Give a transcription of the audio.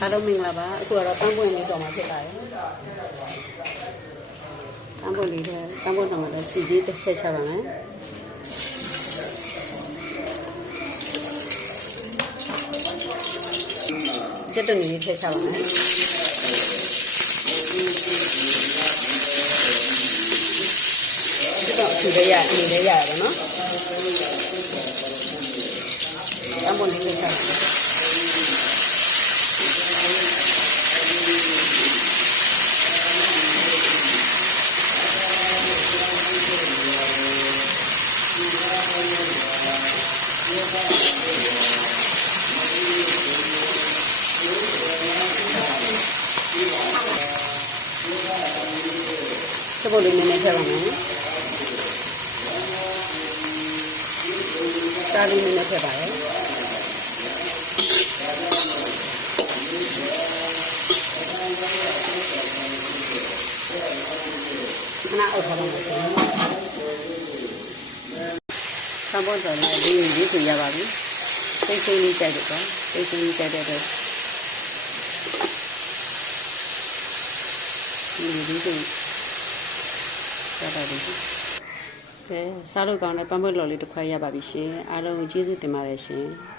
အားလုံးမင်္ဂလာပါအခုကတော့တန်းပွင့်လေးတော့မှဖြစ်လာတယ်တန်းပွင့်လေးတော့တန်းပွင့်တော့မှလည်းစီကြီးတစ်ထည့်ချပါမယ်ကျက်တနေလေးထည့်ချပါမယ်တော့ဒီလေးရအနေလေးရရတယ်နော်တန်းပွင့်လေးထည့်ချပါမယ်ချက်ပုတ်လေးနည်းနည်းထည့်ပါမယ်စားလေးနည်းနည်းထည့်ပါမယ်ခဏအုပ်ထားပါမယ်သဘောတော်လေးဆိုရပါပြီစိတ်စိတ်လေးကြိုက်တယ်ကွာစိတ်စိတ်လေးကြိုက်တဲ့အတွက်ဒီလိုဆိုရပါပြီ။စားလို့ကောင်းတဲ့ပန်းပွင့်လော်လေးတစ်ခွက်ရပါပြီရှင်။အားလုံးကျေးဇူးတင်ပါတယ်ရှင်။